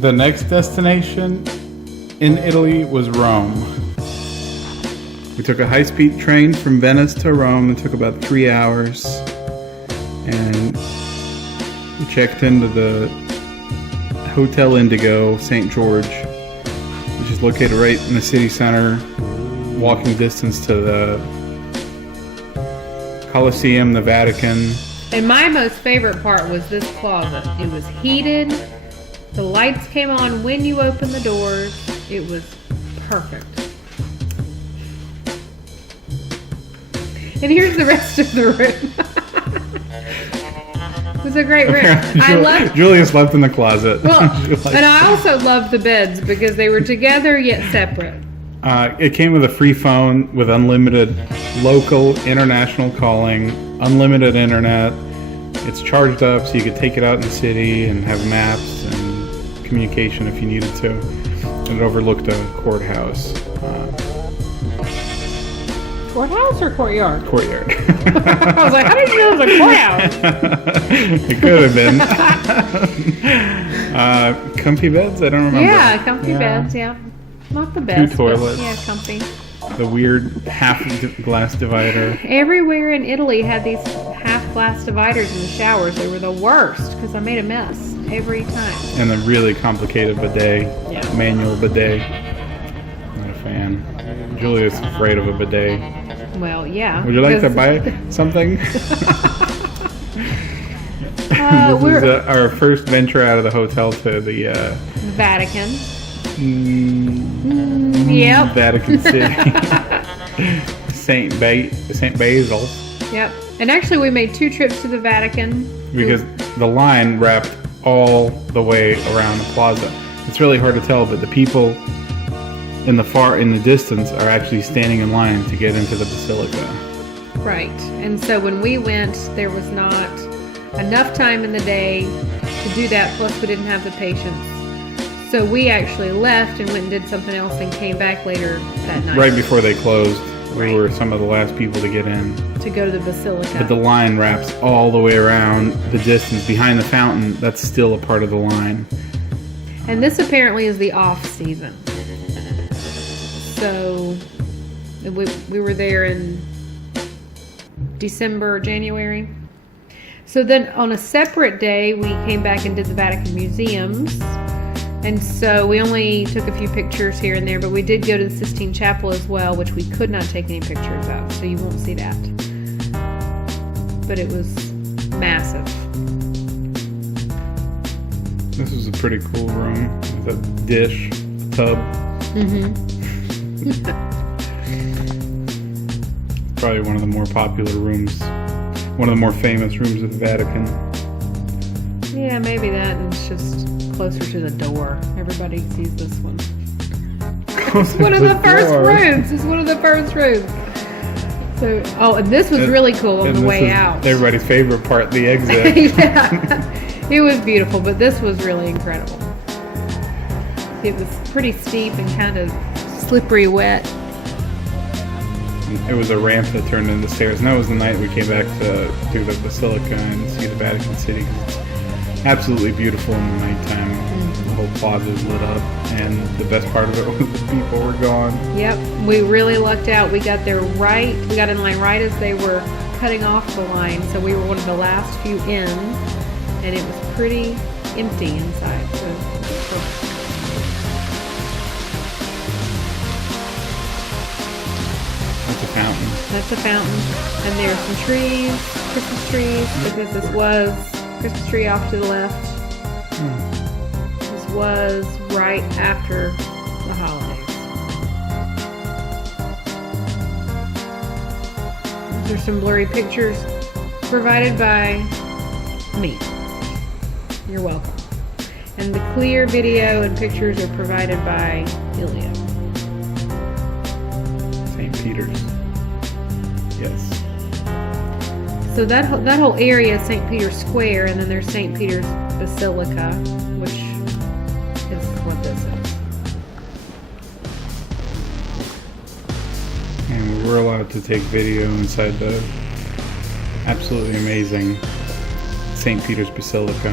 the next destination in Italy was Rome. We took a high-speed train from Venice to Rome. It took about 3 hours. And we checked into the Hotel Indigo, St. George, which is located right in the city center, walking distance to the Colesseum, the Vatican. And my most favorite part was this closet. It was heated. The lights came on when you opened the doors. It was perfect. And here's the rest of the room. It was a great room. Julia slept in the closet. Well, and I also loved the beds because they were together yet separate. It came with a free phone with unlimited local, international calling, unlimited internet. It's charged up so you could take it out in the city and have maps and communication if you needed to. And it overlooked a courthouse. Courthouse or courtyard? Courtyard. I was like, how did you know it was a courthouse? It could have been. Comfy beds? I don't remember. Yeah, comfy beds, yeah. Not the best. 2 toilets. Yeah, comfy. The weird half glass divider. Everywhere in Italy had these half glass dividers in the showers. They were the worst because I made a mess every time. And a really complicated bidet. Yeah. Manual bidet. Not a fan. Julia's afraid of a bidet. Well, yeah. Would you like to buy something? This is our first venture out of the hotel to the Vatican. Yep. Vatican City. St. Basil. Yep. And actually we made 2 trips to the Vatican. Because the line wrapped all the way around the plaza. It's really hard to tell, but the people in the distance are actually standing in line to get into the basilica. Right. And so when we went, there was not enough time in the day to do that, plus we didn't have the patience. So we actually left and went and did something else and came back later that night. Right before they closed. We were some of the last people to get in. To go to the basilica. But the line wraps all the way around the distance. Behind the fountain, that's still a part of the line. And this apparently is the off season. So we were there in December, January. So then on a separate day, we came back and did the Vatican museums. And so we only took a few pictures here and there, but we did go to the Sistine Chapel as well, which we could not take any pictures of, so you won't see that. But it was massive. This was a pretty cool room with a dish, a tub. Probably one of the more popular rooms, one of the more famous rooms of the Vatican. Yeah, maybe that, and it's just closer to the door. Everybody sees this one. It's one of the first rooms. It's one of the first rooms. So, and this was really cool on the way out. Everybody's favorite part, the exit. Yeah, it was beautiful, but this was really incredible. It was pretty steep and kind of slippery wet. It was a ramp that turned into stairs, and that was the night we came back to do the Basilica and see the Vatican City. It's absolutely beautiful in the nighttime. The whole plaza is lit up, and the best part of it was the people were gone. Yep, we really lucked out. We got there right. We got in line right as they were cutting off the line, so we were one of the last few in, and it was pretty empty inside. So That's a fountain. that's a fountain, and there's some trees, Christmas trees, because this was Christmas tree off to the left. This was right after the holidays. These are some blurry pictures provided by me. You're welcome. And the clear video and pictures are provided by Ilya. St. Peter's. Yes. So that whole area is St. Peter's Square, and then there's St. Peter's Basilica, which is what this is. And we were allowed to take video inside the absolutely amazing St. Peter's Basilica.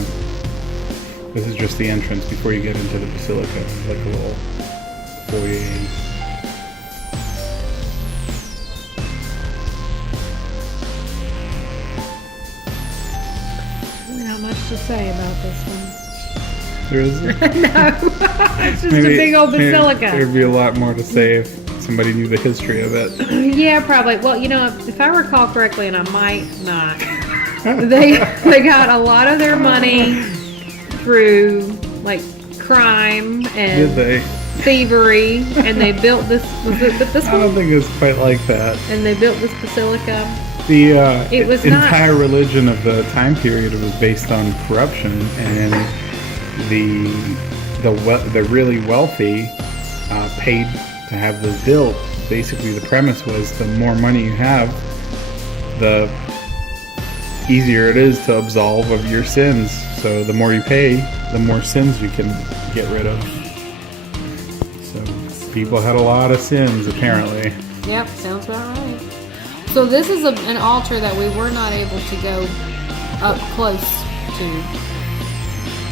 This is just the entrance before you get into the basilica. It's like a little foyer. Not much to say about this one. There is. No, it's just a big old basilica. There'd be a lot more to say if somebody knew the history of it. Yeah, probably. Well, if I recall correctly, and I might not, they got a lot of their money through like crime and thievery, and they built this. But this I don't think it's quite like that. And they built this basilica. The entire religion of the time period was based on corruption, and the really wealthy paid to have this built. Basically, the premise was the more money you have, the easier it is to absolve of your sins. So the more you pay, the more sins you can get rid of. So people had a lot of sins, apparently. Yep, sounds about right. So this is an altar that we were not able to go up close to.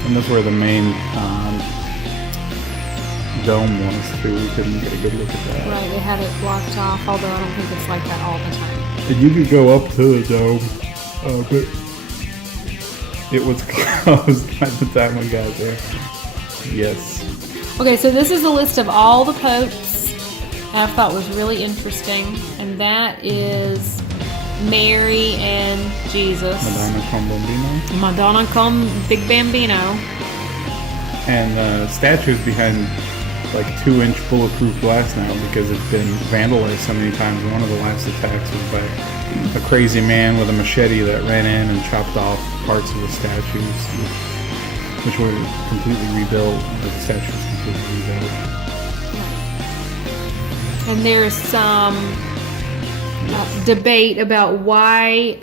And that's where the main dome was, too. We couldn't get a good look at that. Right, they had it blocked off, although I don't think it's like that all the time. And you could go up to the dome, but it was closed by the time we got there. Yes. Okay, so this is a list of all the popes I thought was really interesting, and that is Mary and Jesus. Madonna con Big Bambino. And the statue's behind like 2-inch bulletproof glass now because it's been vandalized so many times. One of the last attacks was by a crazy man with a machete that ran in and chopped off parts of the statues, which were completely rebuilt. The statue was completely rebuilt. And there's some debate about why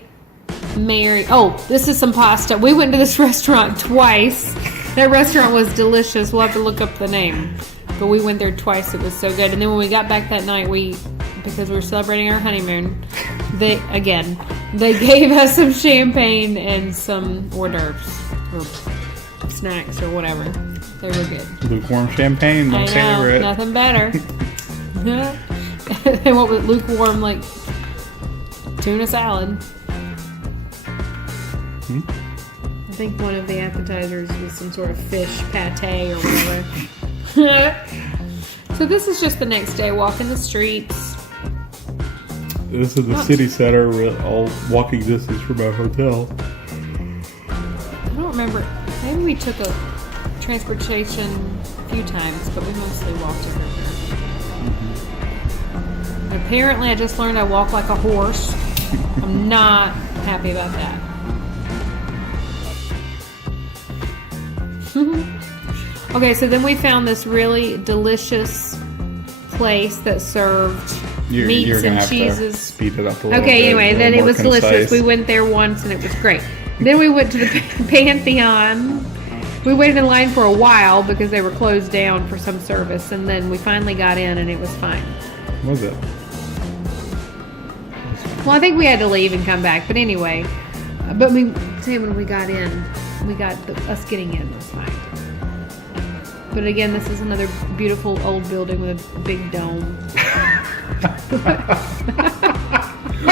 Mary... Oh, this is some pasta. We went to this restaurant twice. That restaurant was delicious. We'll have to look up the name. But we went there twice. It was so good. And then when we got back that night, because we were celebrating our honeymoon, they gave us some champagne and some hors d'oeuvres or snacks or whatever. They were good. Lukewarm champagne, my favorite. Nothing better. They went with lukewarm, like, tuna salad. I think one of the appetizers was some sort of fish pate or whatever. So this is just the next day, walking the streets. This is the city center, all walking distance from our hotel. I don't remember. Maybe we took a transportation a few times, but we mostly walked over here. Apparently, I just learned I walk like a horse. I'm not happy about that. Okay, so then we found this really delicious place that served meats and cheeses. Speed it up a little bit. Okay, anyway, then it was concise. delicious. We went there once and it was great. Then we went to the Pantheon. We waited in line for a while because they were closed down for some service, and then we finally got in and it was fine. Was it? Well, I think we had to leave and come back, but anyway. But when we got in, us getting in was fine. But again, this is another beautiful old building with a big dome.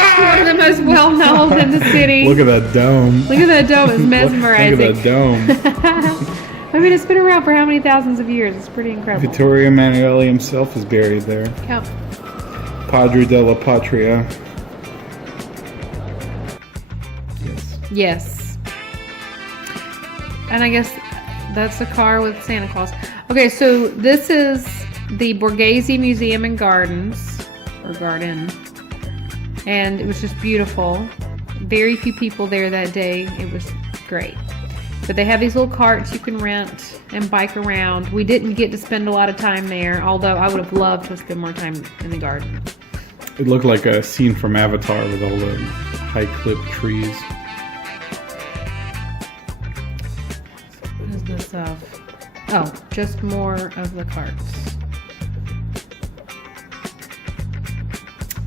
One of the most well-known in the city. Look at that dome. Look at that dome. It's mesmerizing. Look at that dome. I mean, it's been around for how many thousands of years? It's pretty incredible. Vittorio Emanuele himself is buried there. Yep. Padre della Patria. Yes. And I guess that's the car with Santa Claus. Okay, so this is the Borghese Museum and Garden. And it was just beautiful. Very few people there that day. It was great. But they have these little carts you can rent and bike around. We didn't get to spend a lot of time there, although I would have loved to spend more time in the garden. It looked like a scene from Avatar with all the high-clipped trees. What is this of? Oh, just more of the carts.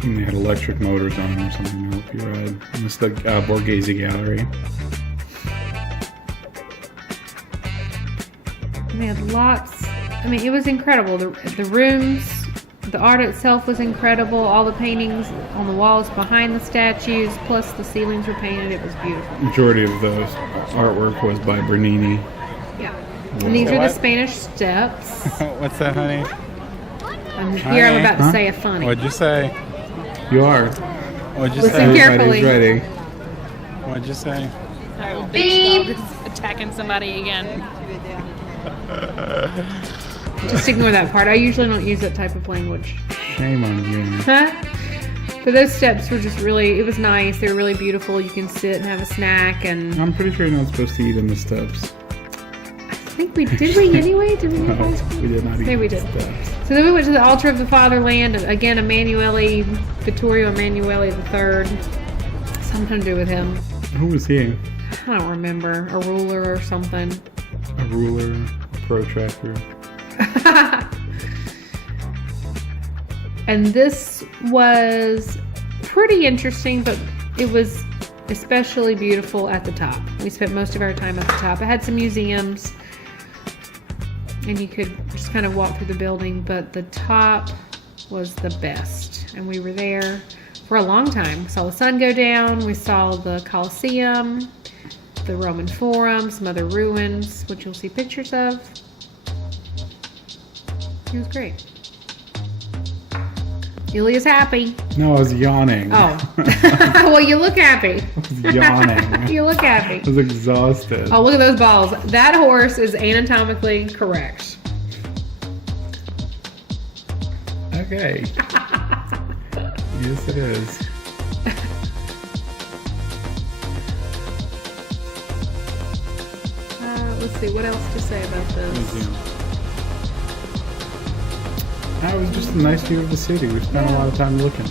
And they had electric motors on them or something to help you ride. And this is the Borghese Gallery. And they had lots. I mean, it was incredible. The rooms, the art itself was incredible. All the paintings on the walls behind the statues, plus the ceilings were painted. It was beautiful. Majority of the artwork was by Bernini. Yeah. And these are the Spanish steps. What's that, honey? Here I'm about to say a funny. What'd you say? You are. What'd you Listen say? carefully. Everybody's ready. What'd you say? Oh, beep! Dog is attacking somebody again. Just ignore that part. I usually don't use that type of language. Shame on you. Huh? But those steps were just really, it was nice. They were really beautiful. You can sit and have a snack, and I'm pretty sure you're not supposed to eat on the steps. I think we did. We anyway? Did we? No, we did not eat Maybe we on the did. steps. So then we went to the altar of the Fatherland. Again, Vittorio Emanuele III. Something to do with him. Who was he? I don't remember. A ruler or something. A ruler, a protractor. And this was pretty interesting, but it was especially beautiful at the top. We spent most of our time at the top. It had some museums, and you could just kind of walk through the building, but the top was the best. And we were there for a long time. We saw the sun go down. We saw the Colosseum, the Roman Forum, some other ruins, which you'll see pictures of. It was great. Ilya's happy. No, I was yawning. Oh. Well, you look happy. I was yawning. You look happy. I was exhausted. Oh, look at those balls. That horse is anatomically correct. Okay. Yes, it is. Let's see, what else to say about this? Museum. It was just a nice view of the city. We spent a lot of time looking.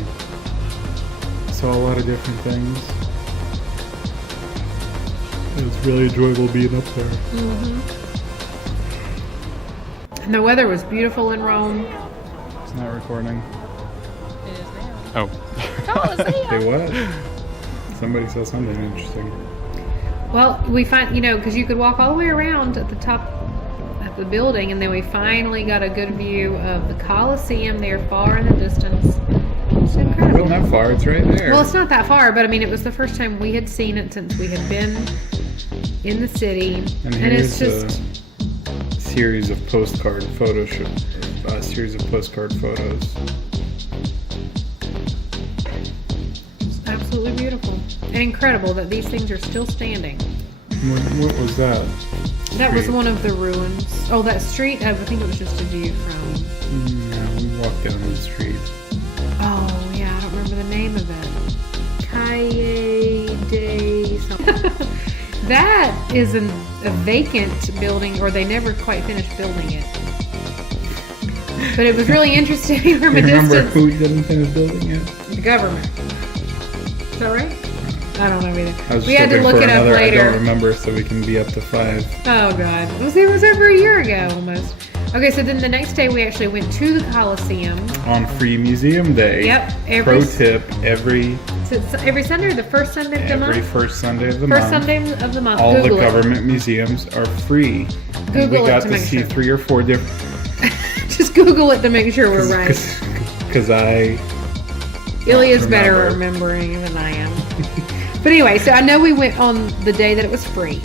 Saw a lot of different things. It was really enjoyable being up there. Mm-hmm. And the weather was beautiful in Rome. It's not recording. It is now. Oh. Colosseum. Say what? Somebody saw something interesting. Well, we find, because you could walk all the way around at the top of the building, and then we finally got a good view of the Colosseum there far in the distance. It's incredible. Well, not far. It's right there. Well, it's not that far, but I mean, it was the first time we had seen it since we had been in the city. And it's here's just a series of postcard photos. absolutely beautiful and incredible that these things are still standing. What was that? That was Street? one of the ruins. Oh, that street, I think it was just a view from... Yeah, we walked down the street. Oh, yeah, I don't remember the name of it. Calle de something. That is a vacant building, or they never quite finished building it. But it was really interesting from You a remember distance. who didn't finish building it? The government. Is that right? I don't know either. I was We just had to hoping look for it up another. I later. don't remember, so we can be up to 5. Oh God, it was over a year ago almost. Okay, so then the next day we actually went to the Colosseum. On Free Museum Day. Yep. Pro tip: every So it's every Sunday or the first Sunday of the month? first Sunday of the First month. Sunday of the month. All Google the it. government museums are free. And Google we it got to to make see sure. 3 or 4 different. Just Google it to make sure we're right. Because I. Ilya's don't better at remember. remembering than I am. But anyway, so I know we went on the day that it was free.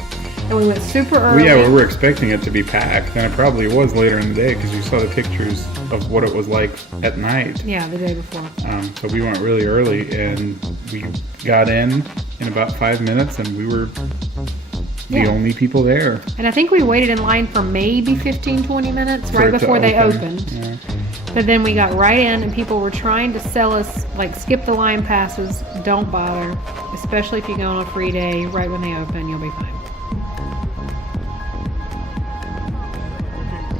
And we went super early. Well, yeah, we were expecting it to be packed, and it probably was later in the day because you saw the pictures of what it was like at night. Yeah, the day before. So we went really early, and we got in about 5 minutes, and we were the Yeah. only people there. And I think we waited in line for maybe 15, 20 minutes for right it to before they open. opened. Yeah. But then we got right in, and people were trying to sell us, like, skip the line passes, don't bother. Especially if you go on a free day, right when they open, you'll be fine.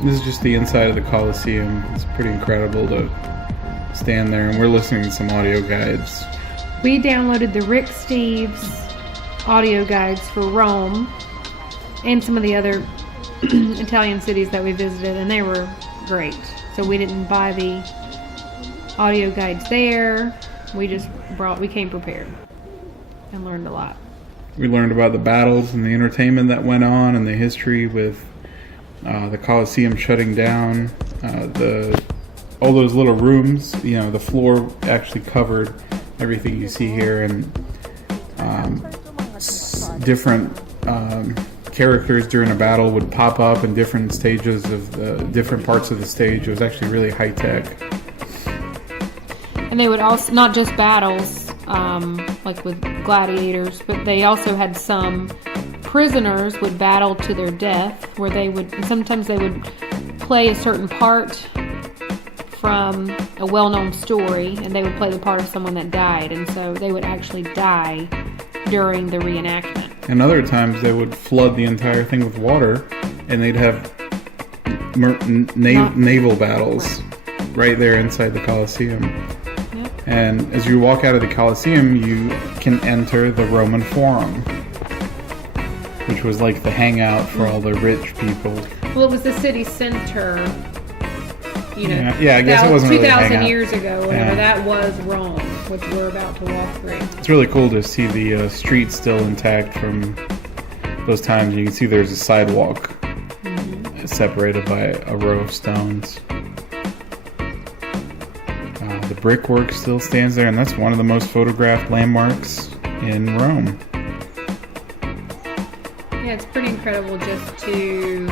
This is just the inside of the Colosseum. It's pretty incredible to stand there, and we're listening to some audio guides. We downloaded the Rick Steves audio guides for Rome and some of the other Italian cities that we visited, and they were great. So we didn't buy the audio guides there. We came prepared and learned a lot. We learned about the battles and the entertainment that went on and the history with the Colosseum shutting down, all those little rooms. The floor actually covered everything you see here, and different characters during a battle would pop up in different stages of the different parts of the stage. It was actually really high tech. And they would also, not just battles, like with gladiators, but they also had some prisoners would battle to their death, where sometimes they would play a certain part from a well-known story, and they would play the part of someone that died, and so they would actually die during the reenactment. And other times they would flood the entire thing with water, and they'd have naval battles right there inside the Colosseum. Yep. And as you walk out of the Colosseum, you can enter the Roman Forum, which was like the hangout for all the rich people. Well, it was the city center. Yeah, I guess it wasn't really a 2,000 hangout. years ago, whatever, that was Rome, which we're about to walk through. It's really cool to see the streets still intact from those times. You can see there's a sidewalk separated by a row of stones. The brickwork still stands there, and that's one of the most photographed landmarks in Rome. Yeah, it's pretty incredible just to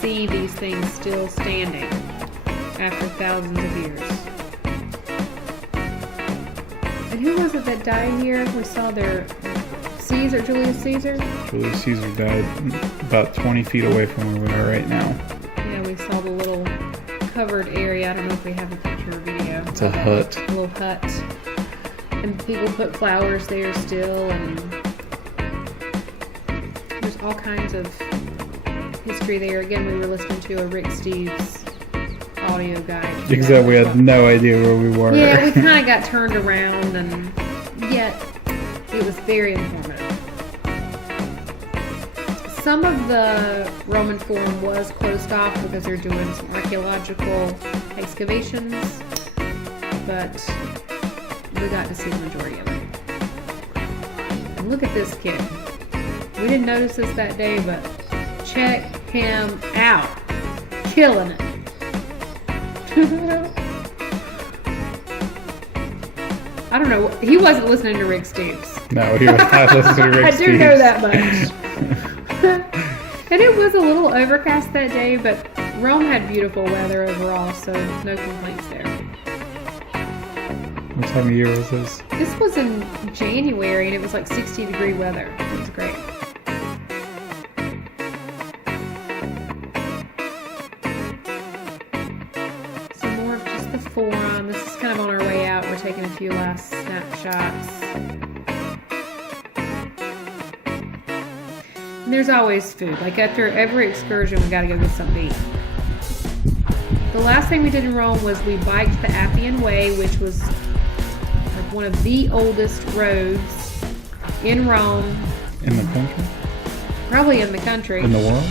see these things still standing after thousands of years. And who was it that died here? We saw their Julius Caesar? Julius Caesar died about 20 feet away from where we are right now. Yeah, we saw the little covered area. I don't know if we have a picture or video. It's a hut. A little hut. And people put flowers there still, and there's all kinds of history there. Again, we were listening to a Rick Steves audio guide. Except we had no idea where we were. Yeah, we kind of got turned around, and yet it was very informative. Some of the Roman Forum was closed off because they're doing some archaeological excavations, but we got to see the majority of it. And look at this kid. We didn't notice this that day, but check him out. Killing it. I don't know. He wasn't listening to Rick Steves. No, he was not listening to Rick I do know Steves. that much. And it was a little overcast that day, but Rome had beautiful weather overall, so no complaints there. What time of year was this? This was in January, and it was like 60-degree weather. It was great. Some more of just the forum. This is kind of on our way out. We're taking a few last snapshots. And there's always food. Like after every excursion, we got to go get something to eat. The last thing we did in Rome was we biked the Appian Way, which was like one of the oldest roads in Rome. In the country? Probably in the country. In the world?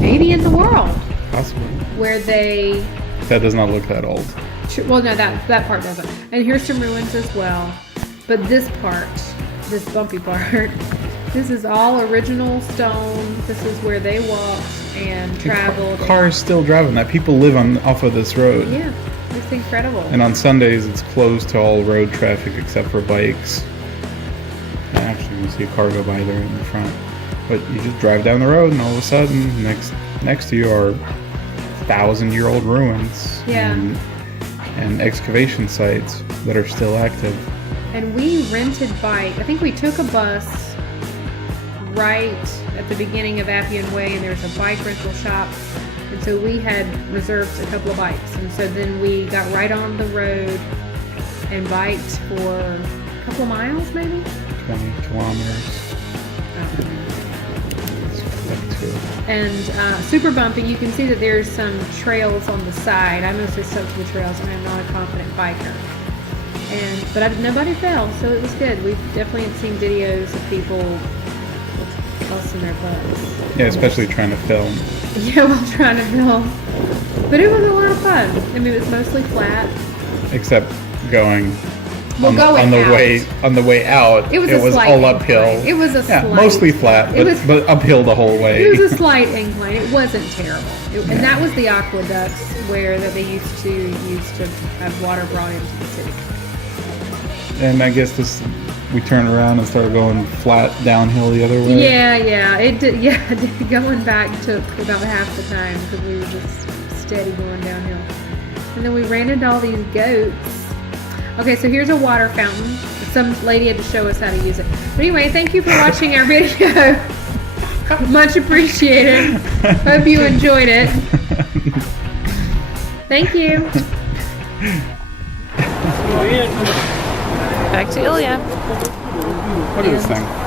Maybe in the world. Possibly. Where they... That does not look that old. Well, no, that part doesn't. And here's some ruins as well. But this part, this bumpy part, this is all original stone. This is where they walked and traveled. Cars still driving that. People live off of this road. Yeah, it's incredible. And on Sundays, it's closed to all road traffic except for bikes. And actually, you see a car go by there in the front. But you just drive down the road, and all of a sudden, next to you are 1,000-year-old ruins. Yeah. And excavation sites that are still active. And we rented bike. I think we took a bus right at the beginning of Appian Way, and there's a bike rental shop. And so we had reserved a couple of bikes. And so then we got right on the road and biked for a couple of miles, maybe? 20 kilometers. And super bumpy. You can see that there's some trails on the side. I mostly stuck to the trails, and I'm not a confident biker. But nobody fell, so it was good. We've definitely seen videos of people busting their butts. Yeah, especially trying to film. Yeah, while trying to film. But it was a lot of fun. I mean, it was mostly flat. Except going Well, on the going way out. It was a slight all incline. uphill. It was a Yeah, slight. mostly flat, but uphill the whole way. It was a slight incline. It wasn't terrible. And that was the aqueducts that they used to have water brought into the city. And I guess we turned around and started going flat downhill the other way. Yeah. It did. Yeah, going back took about half the time because we were just steady going downhill. And then we ran into all these goats. Okay, so here's a water fountain. Some lady had to show us how to use it. But anyway, thank you for watching our video. Much appreciated. Hope you enjoyed it. Thank you. Back to Ilya. Look at this thing.